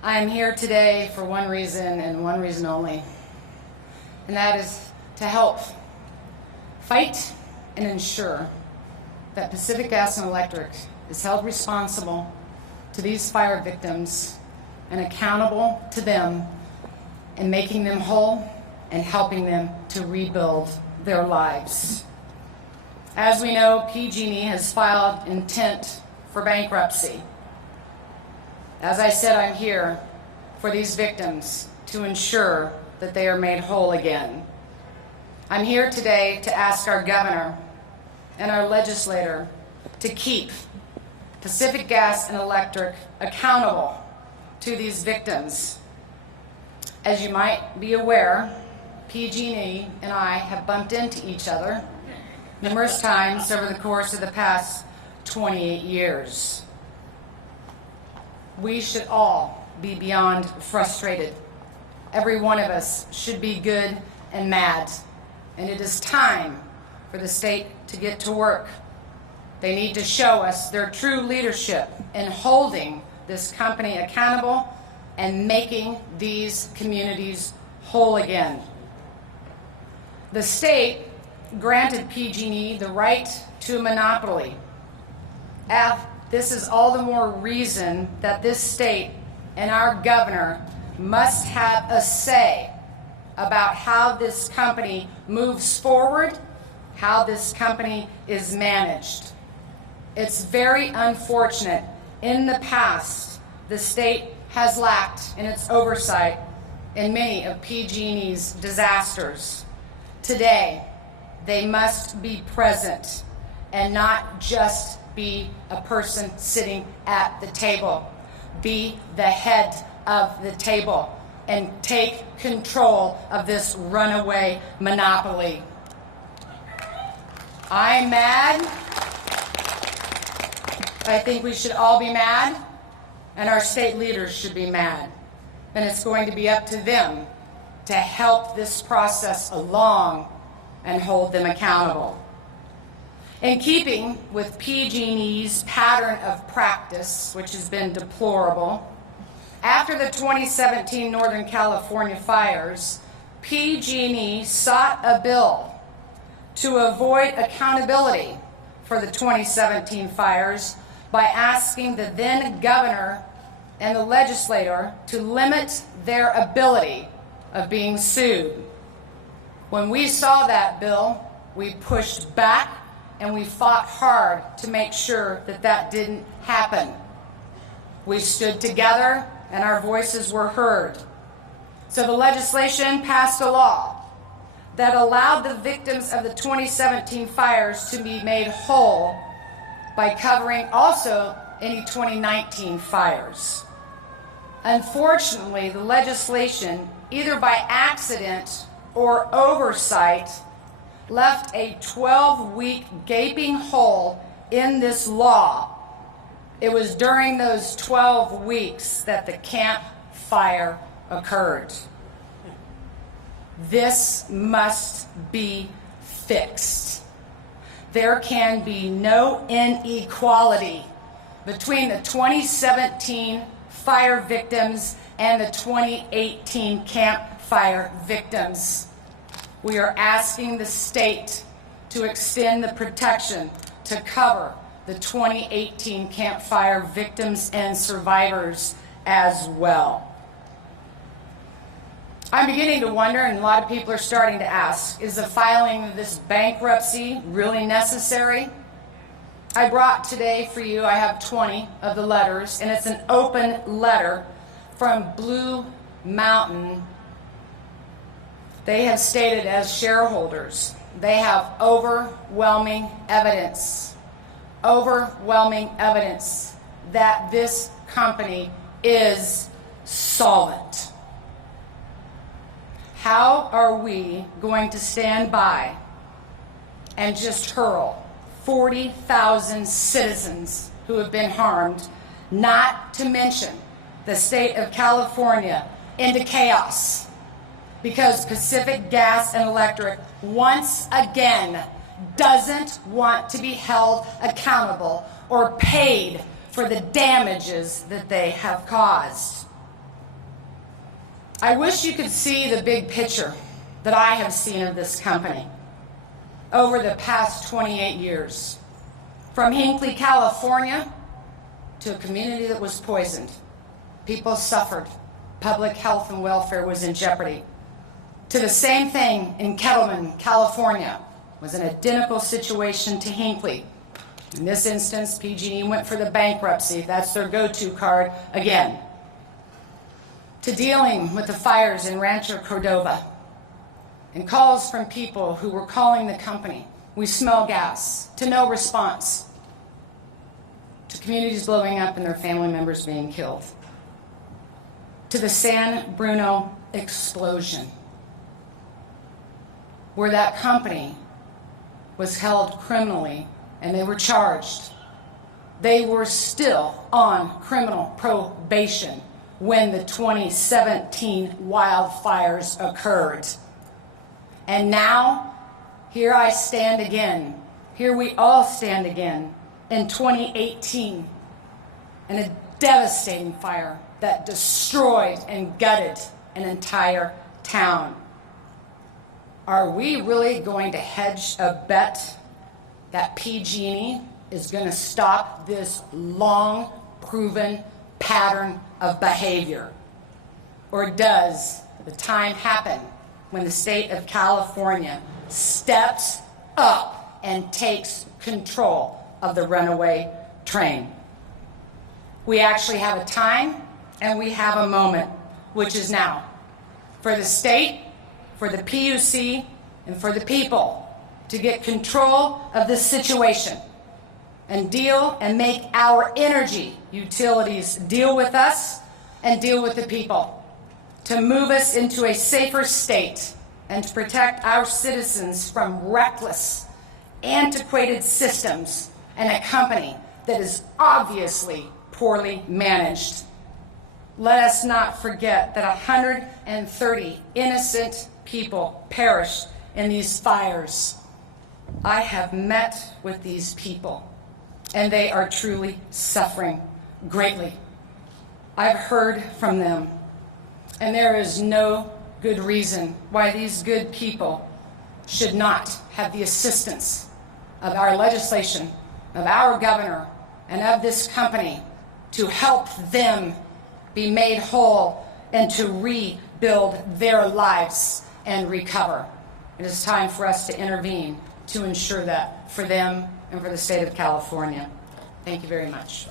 I am here today for one reason and one reason only, and that is to help fight and ensure that Pacific Gas and Electric is held responsible to these fire victims and accountable to them in making them whole and helping them to rebuild their lives. As we know, PG&E has filed intent for bankruptcy. As I said, I'm here for these victims to ensure that they are made whole again. I'm here today to ask our governor and our legislator to keep Pacific Gas and Electric accountable to these victims. As you might be aware, PG&E and I have bumped into each other numerous times over the course of the past 28 years. We should all be beyond frustrated. Every one of us should be good and mad. And it is time for the state to get to work. They need to show us their true leadership in holding this company accountable and making these communities whole again. The state granted PG&E the right to a monopoly. This is all the more reason that this state and our governor must have a say about how this company moves forward, how this company is managed. It's very unfortunate. In the past, the state has lacked in its oversight in many of PG&E's disasters. Today, they must be present and not just be a person sitting at the table. Be the head of the table and take control of this runaway monopoly. I'm mad. I think we should all be mad, and our state leaders should be mad. And it's going to be up to them to help this process along and hold them accountable. In keeping with PG&E's pattern of practice, which has been deplorable, after the 2017 Northern California fires, PG&E sought a bill to avoid accountability for the 2017 fires by asking the then governor and the legislator to limit their ability of being sued. When we saw that bill, we pushed back and we fought hard to make sure that that didn't happen. We stood together and our voices were heard. So the legislation passed a law that allowed the victims of the 2017 fires to be made whole by covering also any 2019 fires. Unfortunately, the legislation, either by accident or oversight, left a 12-week gaping hole in this law. It was during those 12 weeks that the Camp Fire occurred. This must be fixed. There can be no inequality between the 2017 fire victims and the 2018 Camp Fire victims. We are asking the state to extend the protection to cover the 2018 Camp Fire victims and survivors as well. I'm beginning to wonder, and a lot of people are starting to ask, is the filing of this bankruptcy really necessary? I brought today for you, I have 20 of the letters, and it's an open letter from Blue Mountain. They have stated as shareholders, they have overwhelming evidence that this company is solvent. How are we going to stand by and just hurl 40,000 citizens who have been harmed, not to mention the state of California, into chaos because Pacific Gas and Electric once again doesn't want to be held accountable or paid for the damages that they have caused? I wish you could see the big picture that I have seen of this company over the past 28 years. From Hinckley, California, to a community that was poisoned. People suffered. Public health and welfare was in jeopardy. To the same thing in Kettleman, California, was an identical situation to Hinckley. In this instance, PG&E went for the bankruptcy. That's their go-to card again. To dealing with the fires in Rancho Cordova and calls from people who were calling the company, "We smell gas," to no response. To communities blowing up and their family members being killed. To the San Bruno explosion, where that company was held criminally and they were charged. They were still on criminal probation when the 2017 wildfires occurred. And now, here I stand again. Here we all stand again in 2018 in a devastating fire that destroyed and gutted an entire town. Are we really going to hedge a bet that PG&E is going to stop this long proven pattern of behavior? Or does the time happen when the state of California steps up and takes control of the runaway train? We actually have a time and we have a moment, which is now, for the state, for the PUC, and for the people to get control of this situation and deal and make our energy utilities deal with us and deal with the people, to move us into a safer state and to protect our citizens from reckless, antiquated systems and a company that is obviously poorly managed. Let us not forget that 130 innocent people perished in these fires. I have met with these people, and they are truly suffering greatly. I've heard from them, and there is no good reason why these good people should not have the assistance of our legislation, of our governor, and of this company to help them be made whole and to rebuild their lives and recover. It is time for us to intervene to ensure that for them and for the state of California. Thank you very much.